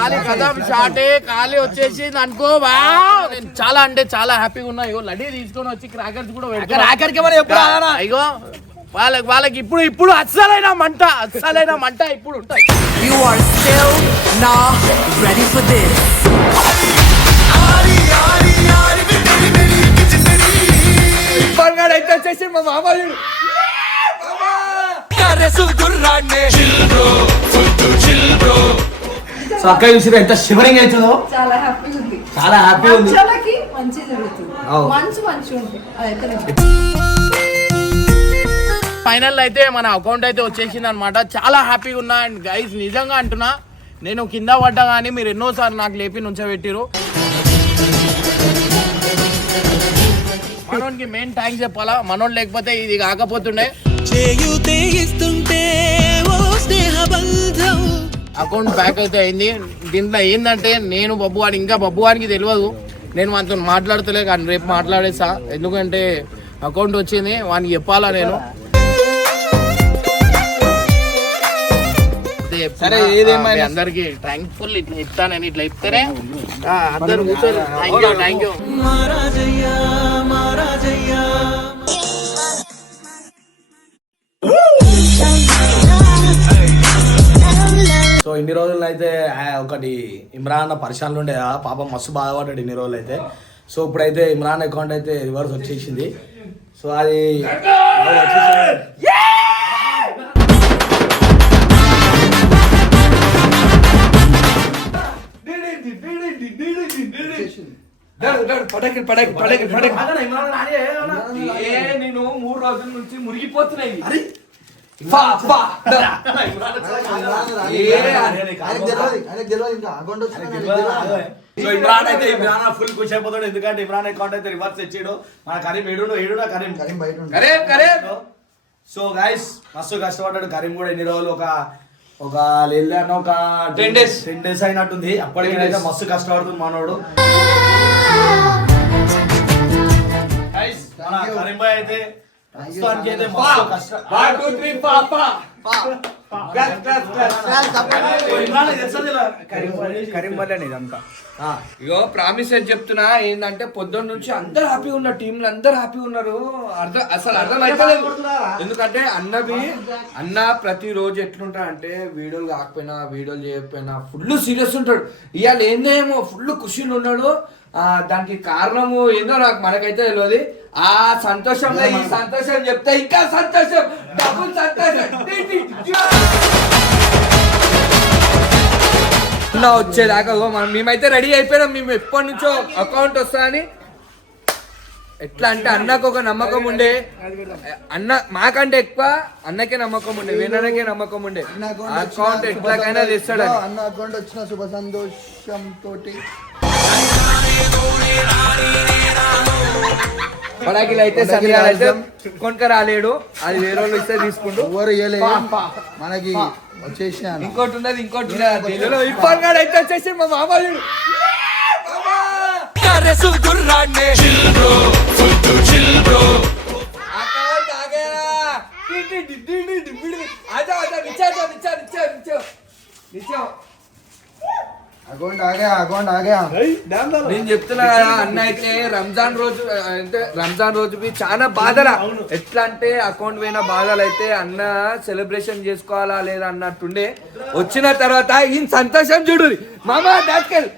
ఖాళీ వచ్చేసింది అనుకో. నేను చాలా అంటే చాలా హ్యాపీగా ఉన్నా. ఇగో లడ్డీ తీసుకొని వచ్చి క్రాకర్స్ కూడా ఇగో వాళ్ళకి ఇప్పుడు అస్సలైన మంట ఇప్పుడు ఉంటాయి. You are still not ready for this. అయితే వచ్చేసి మా మామయ్య సో అక్క చూసి ఎంత శివరింగ్ అవుతుందో. చాలా హ్యాపీ ఉంది. మంచి జరుగుతుంది. ఫైనల్ అయితే మన అకౌంట్ అయితే వచ్చేసింది అనమాట. చాలా హ్యాపీగా ఉన్నా. అండ్ గైస్ నిజంగా అంటున్నా, నేను కింద పడ్డా కానీ మీరు ఎన్నోసార్లు నాకు లేపి నుంచోబెట్టిరు. మనోడికి మెయిన్ థ్యాంక్స్ చెప్పాలా. మనోడు లేకపోతే ఇది కాకపోతుండే. అకౌంట్ బ్యాక్ అయితే అయింది. దీంట్లో ఏంటంటే నేను బబ్బువాడి ఇంకా బబ్బువానికి తెలియదు. నేను మనతో మాట్లాడతలే కానీ రేపు మాట్లాడేసా. ఎందుకంటే అకౌంట్ వచ్చింది వానికి చెప్పాలా నేను. అందరికి థ్యాంక్ఫుల్. ఇట్లా చెప్తాను నేను, ఇట్లా చెప్తానే అందరు కూర్చొని థ్యాంక్ యూ. సో ఇన్ని రోజులు అయితే ఒకటి ఇమ్రాన్ పరిశాలలు ఉండే పాపం మస్తు బాధపడ్డాడు ఇన్ని రోజులు అయితే. సో ఇప్పుడైతే ఇమ్రాన్ అకౌంట్ అయితే రివర్స్ వచ్చేసింది. సో అది నేను 3 రోజుల నుంచి మురిగిపోతున్నాయి. ఇమ్రాన్ అయితే ఫుల్ ఖుషి అయిపోతాడు. ఎందుకంటే ఇమ్రాన్ అకౌంట్ అయితే రివర్స్ తెచ్చాడు. మన కరీం ఏడు కరీం. సో గైస్ మస్తు కష్టపడ్డాడు కరీం కూడా ఇన్ని రోజులు. ఒక 10 days అయినట్టుంది. అప్పటికైతే మస్తు కష్టపడుతుంది మనోడు. మన కరీం భాయ్ అయితే ఇగో ప్రామిస్ అని చెప్తున్నా. ఏంటంటే పొద్దున్న నుంచి అందరు హ్యాపీ ఉన్నారు. టీంలు అందరు హ్యాపీ ఉన్నారు. అసలు అర్థం అయిపోలేదు. ఎందుకంటే అన్న ప్రతి రోజు ఎట్లుంటా అంటే వీడియోలు కాకపోయినా వీడియోలు చేయకపోయినా ఫుల్ సీరియస్ ఉంటాడు. ఇవాళ ఏందేమో ఫుల్ ఖుషీలు ఉన్నాడు. దానికి కారణము ఏందో మనకైతే తెలియదు. ఆ సంతోషంలో ఈ సంతోషం చెప్తే ఇంకా సంతోషం, డబుల్ సంతోషం వచ్చేదాకా మేమైతే రెడీ అయిపోయినాం. మేము ఎప్పటి నుంచో అకౌంట్ వస్తా అని. ఎట్లా అంటే అన్నకు ఒక నమ్మకం ఉండే. అన్న మాకంటే ఎక్కువ అన్నకే నమ్మకం ఉండే, వేనకే నమ్మకం ఉండే. అకౌంట్ ఎట్లాగైనా తెస్తాడు. అన్న అకౌంట్ వచ్చిన శుభ సంతోషం తోటి పడాకిలు అయితే సరిగాలు అయితే కొనుక రాలేడు. అది వేరే వాళ్ళు ఇస్తే తీసుకుంటూ ఎవరు మనకి వచ్చేసి ఇంకోటి ఉన్నది. అయితే వచ్చేసి మా మామయ్యుడు నేను చెప్తున్నా కదా. అన్న అయితే రంజాన్ రోజుకి చాలా బాధల. ఎట్లా అంటే అకౌంట్ పోయిన బాధలు అయితే అన్న సెలబ్రేషన్ చేసుకోవాలా లేదా అన్నట్టుండే. వచ్చిన తర్వాత ఈ సంతోషం చూడు మామా. దాట్కెళ్ళి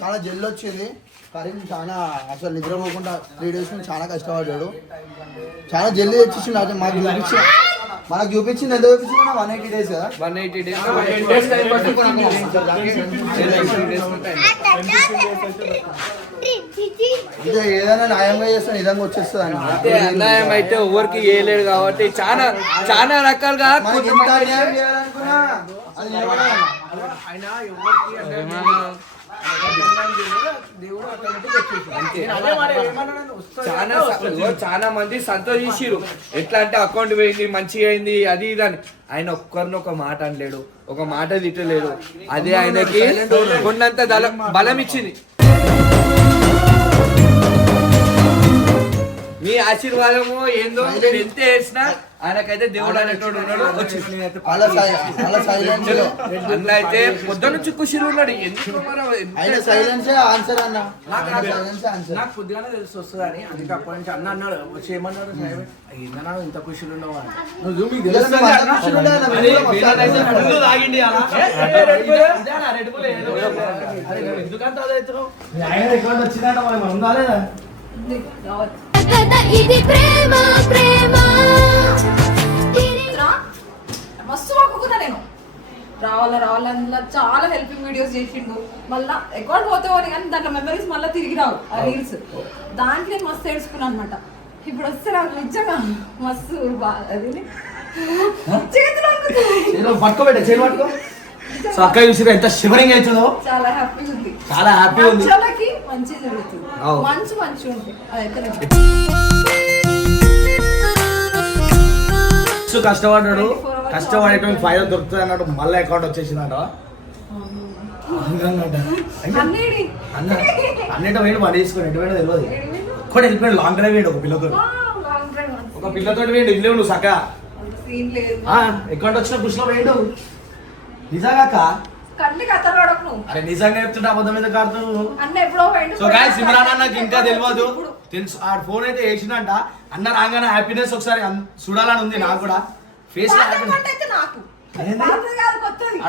చాలా జల్లు వచ్చింది. కరీం చాలా అసలు నిద్రపోకుండా 3 days నుంచి చాలా కష్టపడ్డాడు. చాలా జల్దీ వచ్చేసింది. అయితే మనకు చూపించింది ఎంత చూపించింది 180 days కదా. 180 days ఇదే ఏదైనా న్యాయంగా చేస్తే నిజంగా వచ్చేస్తుంది అన్న. అన్యాయం అయితే ఎవరికి వేయలేడు కాబట్టి చాలా రకాలుగా దేవుడు అంతే. చాలా మంది సంతోషించారు. ఎట్లా అంటే అకౌంట్ పోయింది మంచిగా అయింది అది ఇది అని. ఆయన ఒక్కరిని ఒక మాట అనలేడు, ఒక మాట తిట్టలేడు. అదే ఆయనకి కొన్నంత బలం ఇచ్చింది. మీ ఆశీర్వాదము ఏందో నేను ఎంత వేసినా ఆయనకైతే దేవుడు అనేటోడు ఉన్నాడు. అన్న అయితే పొద్దున్న నుంచి ఖుషీలు ఉన్నాడు. నాకు కొద్దిగానే తెలిసి వస్తుందని అందుకే అప్పటి నుంచి అన్న అన్నాడు వచ్చి ఏమన్నాడు ఏందన్నా ఇంత ఖుషీలు ఉన్నావు అని. నువ్వు చూపి ఎందుకంత ఇది ప్రేమ ప్రేమ మస్తు మొక్కుకున్నా నేను రావాలని చాలా హెల్పింగ్ వీడియోస్ చేసిండు. మళ్ళా అకౌంట్ పోతే కానీ దాంట్లో మెమరీస్ మళ్ళీ తిరిగి రావు ఆ రీల్స్. దానికి నేను మస్తు ఏడ్చుకున్నాను అనమాట. ఇప్పుడు వస్తే నాకు నిజంగా మస్తు అది పట్టుకోబెట్టే చేతి పట్టుకో. సో అక్క చూసి ఎంత షివరింగ్ అవుతుందో. చాలా హ్యాపీగా ఉంది. చాలా హ్యాపీ ఉంది. మంచి మంచిగా జరుగుతుంది. మంచిగా ఉంటుంది అదైతే కష్టపడ్డాడు. కష్టపడేటువంటి ఫైల్ దొరుకుతుంది అన్నాడు. మళ్ళీ అకౌంట్ వచ్చేసిందట. అన్నిటి వేడు పని తీసుకొని ఎటు వేడో తెలియదు. కూడా వెళ్ళిపోయాడు. లాంగ్ డ్రైవ్ వేయండి ఒక పిల్లతో. వేయండి ఇల్లు నువ్వు సక్క అకౌంట్ వచ్చిన కృషిలో వేయడు. నిజంగా అరే నిజంగా చెప్తుంటే అబద్ధం మీద కాడుతున్నావు. సో గాయ్స్ ఇమ్రాన్ అన్నకి ఇంకా తెలియదు. తెలుసు ఆ ఫోన్ అయితే వేసినంట. అన్న రాగానే హ్యాపీనెస్ ఒకసారి చూడాలని ఉంది నాకు కూడా. ఫేస్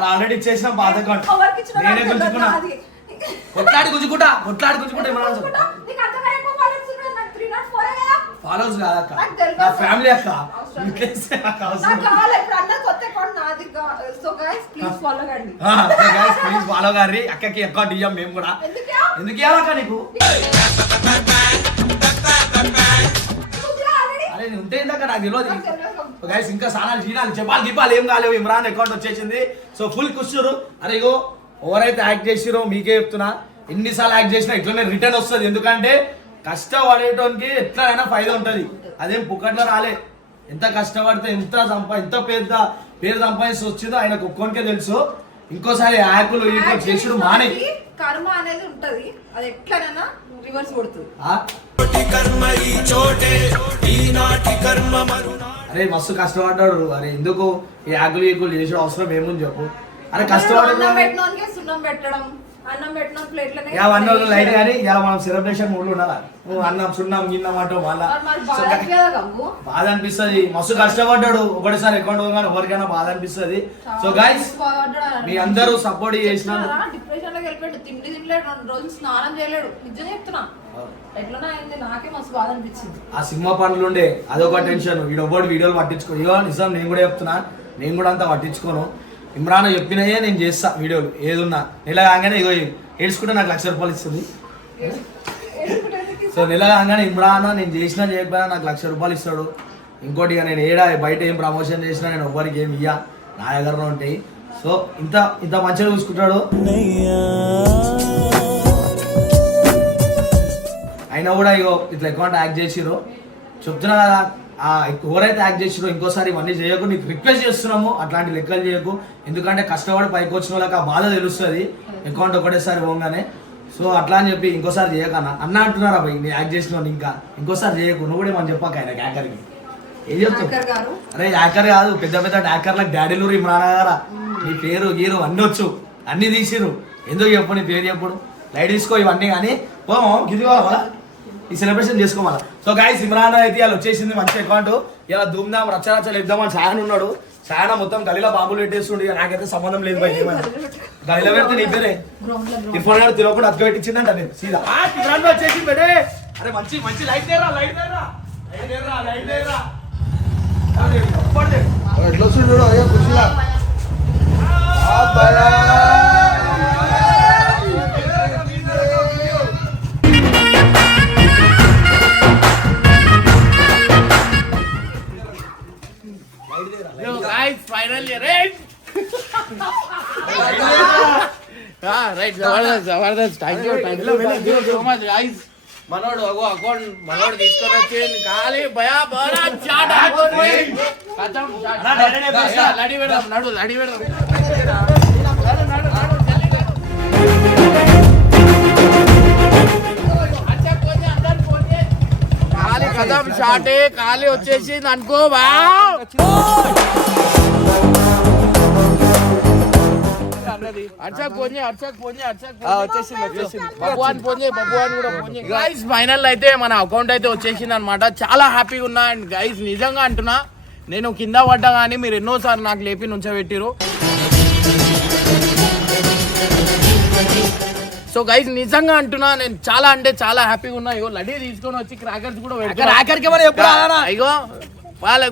ఆల్రెడీ ఇచ్చేసిన పాత అకౌంట్ నేనే గుంజుకున్నా. కొట్లాడి గుంజుకుంటా ఇమ్రాన్ ఫాలోవర్స్ కాదక్క నా ఫ్యామిలీ అక్క. ప్లీజ్ ఫాలో గారి అక్కకి అకౌంట్ ఇయ్యాం మేము కూడా. ఎందుకు ఇవ్వాలక్క నీకు? అరే ఉంటే ఇందాక నాకు తెలియదు. గైస్ ఇంకా సానాలు చీనాలు చెప్పాలి దీపాలు ఏం కాలేవు. ఇమ్రాన్ అకౌంట్ వచ్చేసింది. సో ఫుల్ కూర్చున్నారు. అరే ఇగో ఎవరైతే యాక్ట్ చేసిరో మీకే చెప్తున్నా. ఎన్నిసార్లు యాక్ట్ చేసినా ఇట్లనే రిటర్న్ వస్తుంది. ఎందుకంటే కష్టపడేటోనికి ఎట్లయినా ఫైదా ఉంటుంది. అదేం పుక్కట్లో రాలే. ఎంత కష్టపడితే ఎంత పెద్ద పేరు సంపాదించి వచ్చిందో ఆయనకు ఒక్కొనికే తెలుసు. ఇంకోసారి యాకులు చేసుడు మానే కర్మ అనేది ఉంటది. అది ఎట్లనైనా రివర్స్ కొడుతుంది. అరే మస్తు కష్టపడ్డాడు. అరే ఎందుకు ఈ యాకులు చేసిన అవసరం ఏముంది చెప్పు. అరే కష్టపడ సున్నం పెట్టడం అన్నం పెట్టిన ప్లేట్లనే లైట్ కానీ ఇలా మనం సెలబ్రేషన్ మూడు ఉండాలా. నువ్వు అన్నం సున్నం గిన్నం అంటావు. మళ్ళా బాధ అనిపిస్తుంది. మస్తు కష్టపడ్డాడు. ఒకటిసారి అకౌంట్ పోగానే ఎవరికైనా బాధ అనిపిస్తుంది. సో గైస్ మీ అందరూ సపోర్ట్ చేసిన డిప్రెషన్ లోకి వెళ్ళిపోయాడు. తిండి తినలేడు, 2 రోజులు స్నానం చేయలేడు. నిజంగా చెప్తున్నా ఎట్లనే అయింది. నాకే మస్తు బాధ అనిపించింది. ఆ సినిమా పనులు ఉండే అదొక టెన్షన్. వీడొకటి వీడియోలు పట్టించుకో. ఇగో నిజం నేను కూడా చెప్తున్నా. నేను కూడా అంతా పట్టించుకోను. ఇమ్రాన్ చెప్పినయే నేను చేస్తా వీడియోలు ఏదున్నా. నెల కాగానే ఇగో ఏడ్చుకుంటే నాకు 1,00,000 రూపాయలు ఇస్తుంది. సో నెల కాగానే ఇమ్రాన్ నేను చేసినా చేయకపోయినా నాకు 1,00,000 రూపాయలు ఇస్తాడు. ఇంకోటి ఇక నేను బయట ఏం ప్రమోషన్ చేసినా నేను ఎవ్వరికి ఏమి ఇయ్యా. నా దగ్గర ఉంటాయి. సో ఇంత మంచిగా చూసుకుంటాడు. అయినా కూడా ఇగో ఇట్లా అకౌంట్ యాక్ట్ చేసిరో చెప్తున్నా కదా. ఎవరైతే యాక్ట్ చేసిరో ఇంకోసారి ఇవన్నీ చేయకు. నీకు రిక్వెస్ట్ చేస్తున్నాము అట్లాంటి లెక్కలు చేయకు. ఎందుకంటే కష్టపడి పైకి వచ్చిన వాళ్ళకి ఆ బాధ తెలుస్తుంది అకౌంట్ ఒకటేసారి పోగానే. సో అట్లా అని చెప్పి ఇంకోసారి చేయకన్నా అన్న అంటున్నారా భయ్. నేను యాక్ట్ చేసిన ఇంకా ఇంకోసారి చేయకు. నువ్వు కూడా మనం చెప్పాక ఆయన యాకర్కి ఏం చెప్తావు? అరే యాకర్ కాదు, పెద్ద యాకర్లకు డాడీలు ఇమ్రాన్ గారా. నీ పేరు గీరు అన్నీ వచ్చు, అన్నీ తీసిరు. ఎందుకు చెప్పు నీ పేరు చెప్పుడు. లైట్ తీసుకో ఇవన్నీ. కానీ గిది కావాలా ఈ సెలబ్రేషన్ చేసుకోవాలా. సో గాయ్స్ ఇమ్రాన్ అయితే ఇలా వచ్చేసింది మంచి అకౌంట్. ఇలా ధూమ్ధామ్ రచ్చరచ్చలు ఇద్దామని సాయన్ ఉన్నాడు. సాయన మొత్తం గలీలో బాంబులు పెట్టేస్తుండే. నాకైతే సంబంధం లేదు భయ్. ఏమైనా గలీలో పెడితే నీ పేరే ఈ ఫోన్ గారు తిరగకుండా అతక పెట్టించిందంట. నేను సీదా ఇమ్రాన్ వచ్చేసి పెడే. అరే మంచి లైట్ లేరా ఎట్లా వస్తుండో అయ్యా ఖుషిలా. Right Jabardasth thank you so much guys మనోడు అకౌంట్ మనోడు తీసుకొని వచ్చి ఖాళీ భయా బరా చాట్ ఆడుకోండి కథం లడి పెడదాం నడు లడి పెడదాం ఖాళీ కథం షాటే ఖాళీ వచ్చేసింది అనుకో బా గైస్ ఫైనల్ అయితే మన అకౌంట్ అయితే వచ్చేసింది అనమాట. చాలా హ్యాపీగా ఉన్నా. అండ్ గైస్ నిజంగా అంటున్నా, నేను కింద పడ్డా కానీ మీరు ఎన్నోసార్లు నాకు లేపి నుంచోబెట్టిరు. సో గైస్ నిజంగా అంటున్నా, నేను చాలా అంటే చాలా హ్యాపీగా ఉన్నా. ఇగో లడ్డీ తీసుకొని వచ్చి క్రాకర్స్ కూడా ఇగో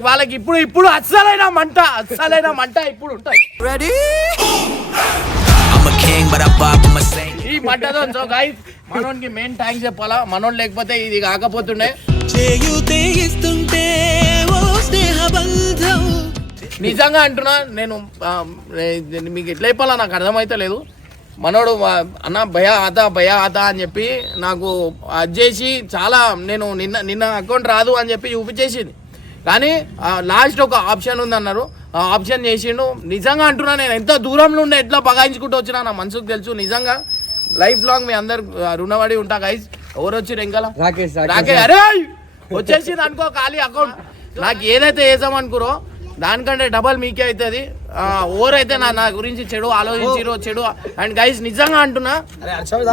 వాళ్ళకి ఇప్పుడు అస్సలైన మంట ఇప్పుడు ఉంటాయి ఈ మంటతో. సో గైస్ మనోనికి మెయిన్ థ్యాంక్స్ చెప్పాలా, మనోడు లేకపోతే ఇది కాకపోతుండే. నిజంగా అంటున్నా, నేను మీకు ఎట్లా చెప్పాలా నాకు అర్థమైతే లేదు. మనోడు అన్న భయా ఆతా అని చెప్పి నాకు అది చేసి చాలా, నేను నిన్న అకౌంట్ రాదు అని చెప్పి చూపించేసింది. కానీ లాస్ట్ ఒక ఆప్షన్ ఉంది అన్నారు, ఆ ఆప్షన్ చేసిండు. నిజంగా అంటున్నా, నేను ఎంత దూరంలో ఉండే ఎట్లా బగాయించుకుంటూ వచ్చినా నా మనసుకు తెలుసు. నిజంగా లైఫ్ లాంగ్ మీ అందరు రుణపడి ఉంటా గైస్. ఎవరు వచ్చి ఇంకా రాకేష్ అరే వచ్చేసింది అనుకో ఖాళీ అకౌంట్. నాకు ఏదైతే వేసామనుకురో దానికంటే డబల్ మీకే అవుతుంది. ఓవరైతే నా గురించి చెడు ఆలోచించిరు చెడు. అండ్ గైస్ నిజంగా అంటున్నా,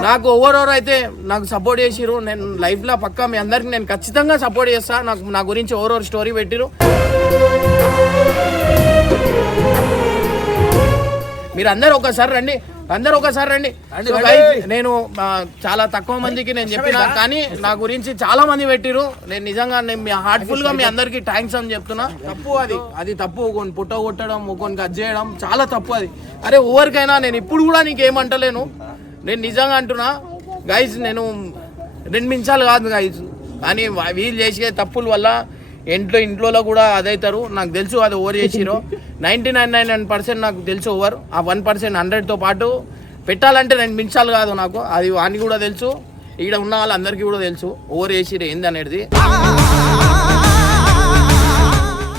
నాకు అయితే నాకు సపోర్ట్ చేసిరు. నేను లైఫ్లో పక్కా మీ అందరికి నేను ఖచ్చితంగా సపోర్ట్ చేస్తా. నాకు నా గురించి ఓవర్ స్టోరీ పెట్టిరు. మీరు అందరు ఒకసారి రండి. So guys, నేను చాలా తక్కువ మందికి నేను చెప్పినా, కానీ నా గురించి చాలా మంది పెట్టిరు. నేను నిజంగా మీ హార్ట్ఫుల్ గా మీ అందరికి థ్యాంక్స్ అని చెప్తున్నా. తప్పు అది తప్పు. కొన్ని పుట్ట కొట్టడం, కొన్ని కట్ చేయడం చాలా తప్పు అది. అరే ఎవరికైనా నేను ఇప్పుడు కూడా నీకేమంటలేను. నేను నిజంగా అంటున్నా గైజ్, నేను 2 నిమిషాలు కాదు గైజ్, కానీ వీళ్ళు చేసే తప్పుల వల్ల ఇంట్లో కూడా అదవుతారు. నాకు తెలుసు అది ఓవర్ చేసిరో. 99% నాకు తెలుసు ఓవర్. ఆ 1% 100తో పాటు పెట్టాలంటే 2 నిమిషాలు కాదు నాకు. అది వానికి కూడా తెలుసు, ఇక్కడ ఉన్న వాళ్ళందరికీ కూడా తెలుసు ఓవర్ చేసిరు ఏంది అనేది.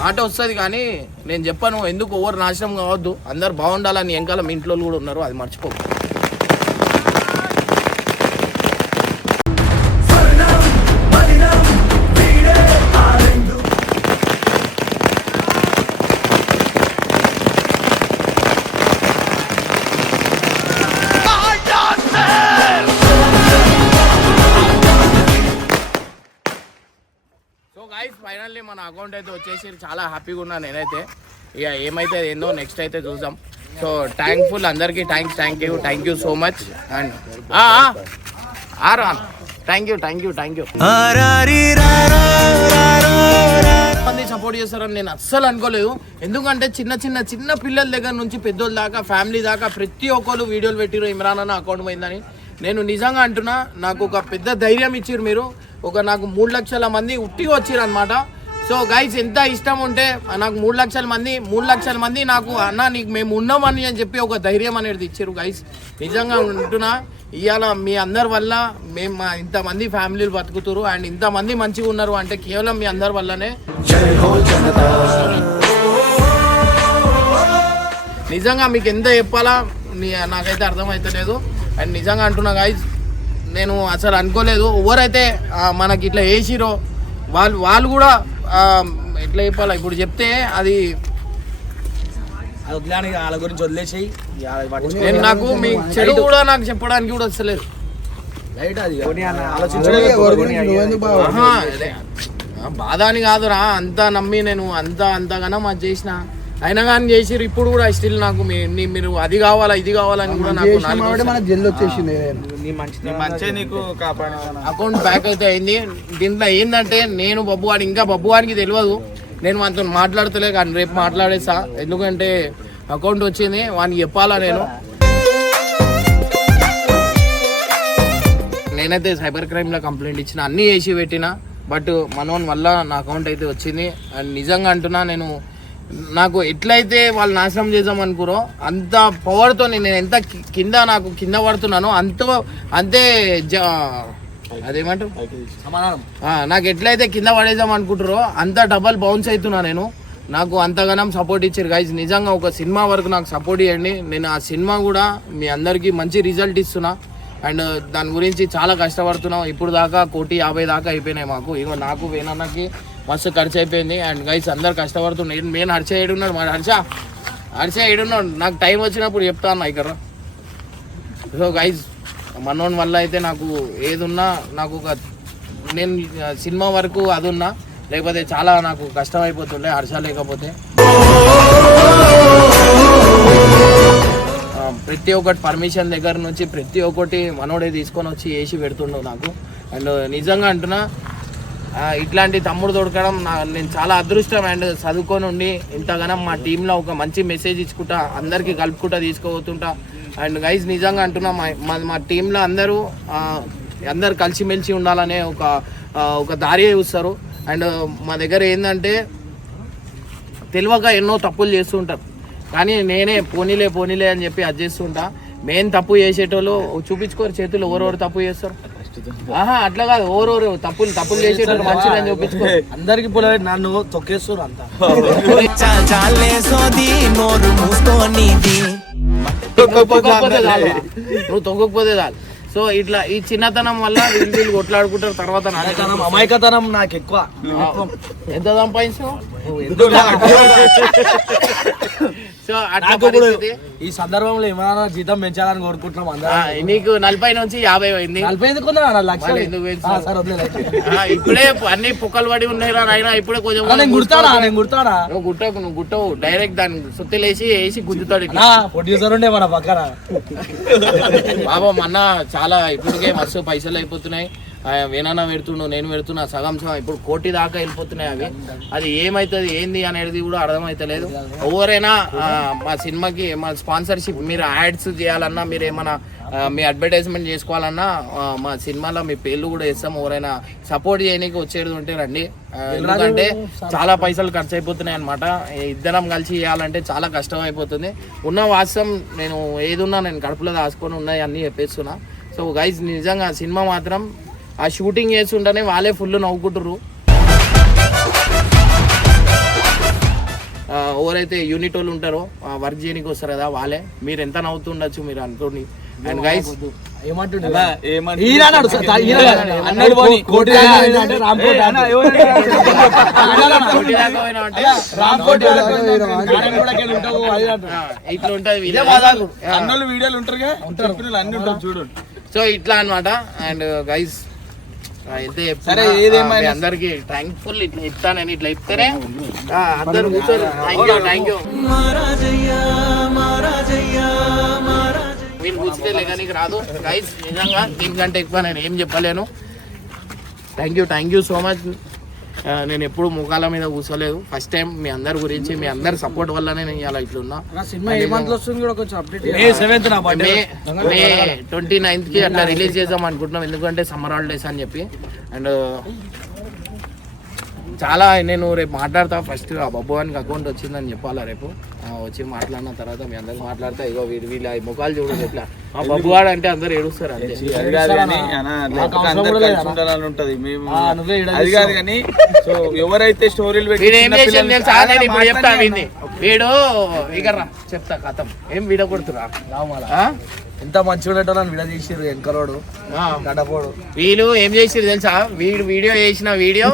మాట వస్తుంది కానీ నేను చెప్పాను ఎందుకు ఓవర్ నాశనం కావద్దు, అందరు బాగుండాలని వెనకాల మీ ఇంట్లో కూడా ఉన్నారు, అది మర్చిపో. ఫైనల్లీ మన అకౌంట్ అయితే వచ్చేసి చాలా హ్యాపీగా ఉన్నా నేనైతే. ఇక ఏమైతే ఏందో నెక్స్ట్ అయితే చూద్దాం. సో థ్యాంక్ఫుల్ అందరికీ thank you so much. And thank you మంది సపోర్ట్ చేస్తారని నేను అస్సలు అనుకోలేదు. ఎందుకంటే చిన్న పిల్లల దగ్గర నుంచి పెద్దోళ్ళ దాకా ఫ్యామిలీ దాకా ప్రతి ఒక్కరు వీడియోలు పెట్టిరు ఇమ్రాన్ అన్న అకౌంట్ పోయిందని. నేను నిజంగా అంటున్నా, నాకు ఒక పెద్ద ధైర్యం ఇచ్చిరు మీరు. నాకు 3 లక్షల మంది ఉట్టిగా వచ్చిరు అనమాట. సో గైస్ ఎంత ఇష్టం ఉంటే నాకు 3 లక్షల మంది నాకు అన్న నీకు మేము ఉన్నామని అని చెప్పి ఒక ధైర్యం అనేది ఇచ్చారు గైస్. నిజంగా ఉంటున్నా, ఇవాళ మీ అందరి వల్ల మేము ఇంతమంది ఫ్యామిలీలు బతుకుతారు అండ్ ఇంతమంది మంచిగా ఉన్నారు అంటే కేవలం మీ అందరి వల్లనే. నిజంగా మీకు ఎంత చెప్పాలా నాకైతే అర్థమవుతలేదు. అండ్ నిజంగా అంటున్నా గైస్, నేను అసలు అనుకోలేదు ఎవరైతే మనకి ఇట్లా వేసిరో వాళ్ళు కూడా ఎట్లా చెప్పాలా, ఇప్పుడు చెప్తే అది వాళ్ళ గురించి వదిలేసి నాకు మీ చెడు కూడా నాకు చెప్పడానికి కూడా వస్తలేదు. బాధ అని కాదురా, అంతా నమ్మి నేను అంతగానో అది చేసిన అయినా కానీ చేసిరు. ఇప్పుడు కూడా స్టిల్ నాకు మీరు అది కావాలా ఇది కావాలని కూడా నాకు అకౌంట్ బ్యాక్ అయితే అయింది. దీంట్లో ఏంటంటే నేను బబ్బువానికి తెలియదు, నేను మనతో మాట్లాడతలే కానీ రేపు మాట్లాడేసా. ఎందుకంటే అకౌంట్ వచ్చింది వానికి చెప్పాలా. నేనైతే సైబర్ క్రైమ్లో కంప్లైంట్ ఇచ్చిన, అన్నీ చేసి పెట్టిన. బట్ మనోన్ వల్ల నా అకౌంట్ అయితే వచ్చింది. అండ్ నిజంగా అంటున్నా, నేను నాకు ఎట్లయితే వాళ్ళు నాశనం చేద్దాం అనుకురో అంత పవర్తో నేను ఎంత నాకు కింద పడుతున్నానో అంతే అదేమంటారు నాకు ఎట్లయితే కింద పడేద్దాం అనుకుంటారో అంత డబల్ బౌన్స్ అవుతున్నా నేను. నాకు అంతగానం సపోర్ట్ ఇచ్చారు గైజ్. నిజంగా ఒక సినిమా వరకు నాకు సపోర్ట్ ఇవ్వండి. నేను ఆ సినిమా కూడా మీ అందరికీ మంచి రిజల్ట్ ఇస్తున్నా. అండ్ దాని గురించి చాలా కష్టపడుతున్నాం. ఇప్పుడు దాకా 150 దాకా అయిపోయినాయి మాకు. ఇగో నాకు వేనన్నకి మస్తు ఖర్చు అయిపోయింది. అండ్ గైస్ అందరు కష్టపడుతున్నాడు. నేను హర్ష ఏడున్నాడు, మరి హర్ష ఏడున్నాడు. నాకు టైం వచ్చినప్పుడు చెప్తా అన్న ఇక్కడ. సో గైజ్ మనోన్ వల్ల అయితే నాకు ఏదున్నా నాకు నేను సినిమా వరకు అది ఉన్నా, లేకపోతే చాలా నాకు కష్టం అయిపోతుండే హర్ష లేకపోతే. ప్రతి ఒక్కటి పర్మిషన్ దగ్గర నుంచి ప్రతి ఒక్కటి మనోడే తీసుకొని వచ్చి వేసి పెడుతుండవు నాకు. అండ్ నిజంగా అంటున్నా ఇట్లాంటి తమ్ముడు దొరకడం నేను చాలా అదృష్టం. అండ్ చదువుకొని ఉండి ఇంతగానం మా టీంలో ఒక మంచి మెసేజ్ ఇచ్చుకుంటా అందరికీ కలుపుకుంటా తీసుకుపోతుంటా. అండ్ గైజ్ నిజంగా అంటున్నా మా టీంలో అందరు కలిసిమెలిసి ఉండాలనే ఒక దారి చూస్తారు. అండ్ మా దగ్గర ఏంటంటే తెలియక ఎన్నో తప్పులు చేస్తుంటారు, కానీ నేనే పోనీలే అని చెప్పి అది చేస్తుంటా. మెయిన్ తప్పు చేసేటోళ్ళు చూపించుకోరు చేతులు ఎవరెవరు తప్పు చేస్తారు. అట్లా కాదు, ఎవరెవరు తప్పులు చేసేటోళ్ళు మంచిదని చూపించుకో. అందరికి పోలే నన్ను తొక్కేస్తారు అంతా. నువ్వు తొక్కకపోతే చాలు. సో ఇట్లా ఈ చిన్నతనం వల్ల వీళ్ళు కొట్లాడుకుంటారు. తర్వాత అమాయకతనం నాకు ఎక్కువ. ఎంత సంపాదించావు? సో ఈ సందర్భంలో ఏమైనా జీతం పెంచాలని కోరుకుంటున్నాం అందరం. నీకు 40 నుంచి 50 అయింది. 40 ఎందుకు ఇప్పుడే అన్ని పుక్కలు పడి ఉన్నాయి రా నాయన. ఇప్పుడే కొంచెం నువ్వు గుట్టవు డైరెక్ట్ దాన్ని సుత్తిలేసి గుద్దుతాడు. ప్రొడ్యూసర్ ఉండే మన పక్కన బాబా అన్న చాలా ఇప్పటికే మస్తు పైసలు అయిపోతున్నాయి. వేనన్నా పెడుతుండు, నేను పెడుతున్నా సగం ఇప్పుడు 1 కోటి దాకా వెళ్ళిపోతున్నాయి. అది ఏమవుతుంది ఏంది అనేది కూడా అర్థమవుతలేదు. ఎవరైనా మా సినిమాకి మా స్పాన్సర్షిప్ మీరు యాడ్స్ చేయాలన్నా, మీరు ఏమైనా మీ అడ్వర్టైజ్మెంట్ చేసుకోవాలన్నా మా సినిమాలో మీ పేర్లు కూడా ఇస్తాం. ఎవరైనా సపోర్ట్ చేయడానికి వచ్చేది ఉంటే రండి. ఎందుకంటే చాలా పైసలు ఖర్చు అయిపోతున్నాయి అనమాట. ఇద్దరం కలిసి చేయాలంటే చాలా కష్టం అయిపోతుంది. ఉన్న వాస్తవం నేను ఏదున్నా నేను కడుపులో దాచుకొని ఉన్నాయి అన్నీ చెప్పేస్తున్నా. సో గైజ్ నిజంగా సినిమా మాత్రం ఆ షూటింగ్ చేస్తుంటేనే వాళ్ళే ఫుల్ నవ్వుకుంటారు. ఎవరైతే యూనిట్ వాళ్ళు ఉంటారో వర్క్ చేయడానికి వస్తారు కదా వాళ్ళే. మీరు ఎంత నవ్వుతుండొచ్చు మీరు అనుకోండి. అండ్ గైస్ ఇట్లా ఉంటది. సో ఇట్లా అనమాట. అండ్ గైస్ అయితే అందరికి థ్యాంక్ఫుల్. ఇట్లా ఇస్తానని ఇట్లా ఇస్తేనే అందరు కూర్చోరు. థ్యాంక్ యూ మీరు కూర్చుంటే లేక రాదు గైస్. నిజంగా దీనికంటే ఎక్కువ నేను ఏం చెప్పలేను. Thank you so much. నేను ఎప్పుడు ముఖాల మీద కూర్చోలేదు. ఫస్ట్ టైం మీ అందరి గురించి మీ అందరి సపోర్ట్ వల్లనే నేను ఇలా ఇట్లున్నా. మే 29th అట్లా రిలీజ్ చేద్దాం అనుకుంటున్నాం, ఎందుకంటే సమ్మర్ హాలిడేస్ అని చెప్పి. అండ్ చాలా నేను రేపు మాట్లాడతా. ఫస్ట్ ఆ బబ్బు వానికి అకౌంట్ వచ్చిందని చెప్పాలా రేపు. వచ్చి మాట్లాడిన తర్వాత మీ అందరికి మాట్లాడతా. ఇగో వీళ్ళ ముఖాలు చూడదు ఎట్లా. ఆ బబ్బు వాడు అంటే అందరు ఏడుస్తారు అంతే. ఎవరైతే స్టోరీలు ఇప్పుడు చెప్తా వీడిని. వీడు ఇక చెప్తా కథం ఏం వీడ కొడుతురా. ఎంత మంచిగా ఉండేటోళ్ళని వీడియో చేసిర్రు వెనకరోడు గడపోడు. వీళ్ళు ఏం చేసిర్రు తెలుసా? వీడు వీడియో చేసిన వీడియో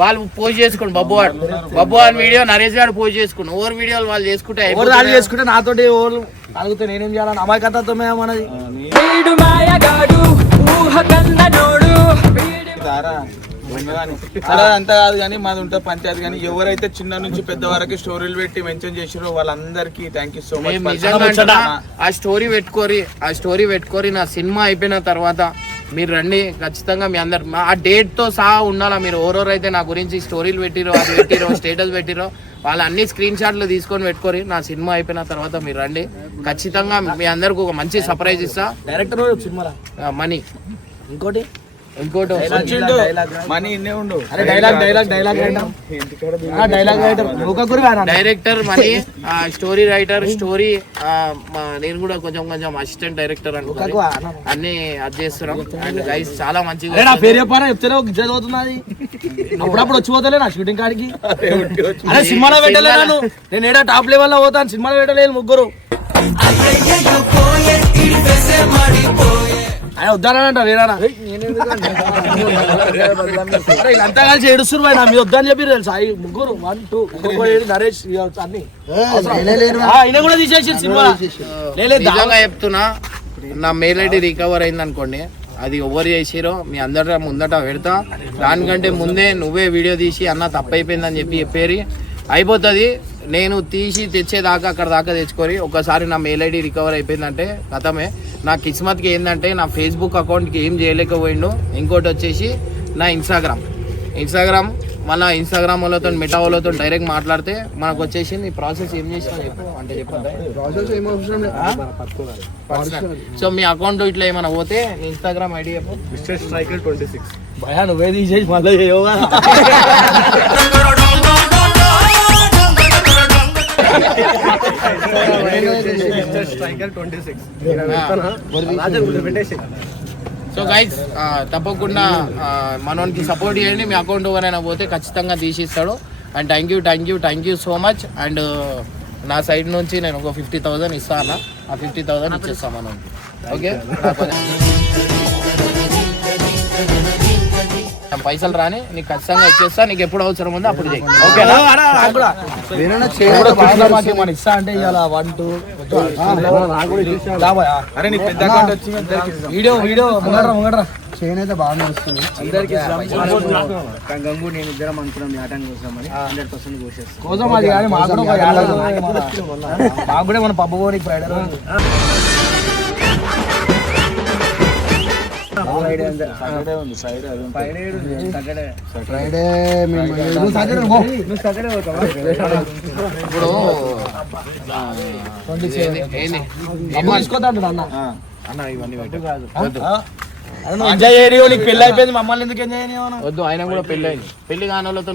వాళ్ళు పోస్ట్ చేసుకుని బబ్బు వాడు వీడియో నరేష్ గారు పోస్ట్ చేసుకుని ఓవర్ వీడియోలు వాళ్ళు చేసుకుంటే నాతోటి ఓవర్ అడిగితే నేనేం చేయాలని అమాయకత్వం మనది. అలా అంతా కాదు కానీ మాది ఉంటుంది పంచాయతీ. కానీ ఎవరైతే చిన్న నుంచి పెద్ద వరకు స్టోరీలు పెట్టి మెన్షన్ చేసిరో వాళ్ళందరికీ థ్యాంక్ యూ సో మచ్. ఆ స్టోరీ పెట్టుకోరి నా సినిమా అయిపోయిన తర్వాత మీరు రండి ఖచ్చితంగా. మీ అందరు ఆ డేట్ తో సహా ఉండాలా. మీరు ఎవరెవరైతే నా గురించి స్టోరీలు పెట్టిరో అది పెట్టిరో స్టేటస్ పెట్టిరో వాళ్ళ అన్ని స్క్రీన్ షాట్లు తీసుకొని పెట్టుకోరి. నా సినిమా అయిపోయిన తర్వాత మీరు రండి ఖచ్చితంగా. మీ అందరికి ఒక మంచి సర్ప్రైజ్ ఇస్తా. Director cinema money. ఇంకోటి ఇంకోటి మనీ ఇన్నే ఉండు. అరే dialogue director money, story writer, story నేను కూడా కొంచెం అసిస్టెంట్ డైరెక్టర్ అనుకో అన్ని అది చేస్తున్నాం. అండ్ గైస్ చాలా మంచిగా నా పేరు చెప్పారా చెప్తారా ఇజ్జత్ అవుతున్నది. అప్పుడప్పుడు వచ్చిపోతలే నా షూటింగ్ కాడికి. అరే సినిమాలో పెట్టలే నేను ఏడా టాప్ లెవెల్ లో పోతాను, సినిమాలో పెట్టలేదు ముగ్గురు. ఆయన వద్దానంట వేరేనా అంతా కలిసి ఏడుస్తున్నారు భయ నా మీద వద్దని చెప్పి తెలుసా ఈ ముగ్గురు 1 2 నరేష్ అన్ని ఆయన కూడా తీసేసి సినిమా నిజంగా చెప్తున్నా. నా మెయిల్ ఐడి రికవర్ అయింది అనుకోండి, అది ఎవరు చేసిరో మీ అందరి ముందట పెడతా. దానికంటే ముందే నువ్వే వీడియో తీసి అన్న తప్పైపోయిందని చెప్పేరి అయిపోతుంది. నేను తీసి తెచ్చేదాకా అక్కడ దాకా తెచ్చుకొని ఒకసారి నా మెయిల్ ఐడి రికవర్ అయిపోయిందంటే కథమే. నా కిస్మత్కి ఏంటంటే నా ఫేస్బుక్ అకౌంట్కి ఏం చేయలేకపోయిండు. ఇంకోటి వచ్చేసి నా ఇన్స్టాగ్రామ్ మళ్ళీ ఇన్స్టాగ్రామ్ వాళ్ళతో మెటా వాళ్ళతో డైరెక్ట్ మాట్లాడితే మనకు వచ్చేసి నీ ప్రాసెస్ ఏం చేసినా చెప్పు అంటే చెప్పండి. సో మీ అకౌంట్ ఇట్లా ఏమైనా పోతే నీ ఇన్స్టాగ్రామ్ ఐడి చెప్పు. మిస్టర్ స్ట్రైకర్ 26 భయ నువ్వే తీసేసి మళ్ళీ చేయవుగా. సో గైస్ తప్పకుండా మనోనికి సపోర్ట్ చేయండి. మీ అకౌంట్ ఎవరైనా పోతే ఖచ్చితంగా తీసిస్తాడు. And thank you so much. And నా సైడ్ నుంచి నేను ఒక 50,000 ఇస్తాను. ఆ 50,000 ఇచ్చేస్తాను మనోనికి. ఓకే పైసలు రాని నీకు ఖచ్చితంగా ఇచ్చేస్తా. నీకు ఎప్పుడు అవసరం ఉందో అప్పుడు చేయి. ఓకేనా? ఇస్తా అంటే ఇవాళ 1 2 అరే నీ పెద్ద అకౌంట్ వచ్చింది. వీడియో ముంగడరా చేయనైతే బాగా నడుస్తుంది. గంగు నేను ఇద్దరం అనుకున్నాం ఈ ఆటం కోసమని 100% కోసేస్తాం కోసం అది కానీ మాకు కూడా మన పబ్బు పోనీ ఫ్రైడే ఫ్రైడే ఇప్పుడు తీసుకోద్దాం అన్న ఇవన్నీ ఎంజాయ్ చేయరు. నీకు పెళ్ళి అయిపోయింది, మమ్మల్ని ఎందుకు ఎంజాయ్ చేయని? వద్దు. ఆయన కూడా పెళ్ళి అయింది. పెళ్లి కాని వాళ్ళతో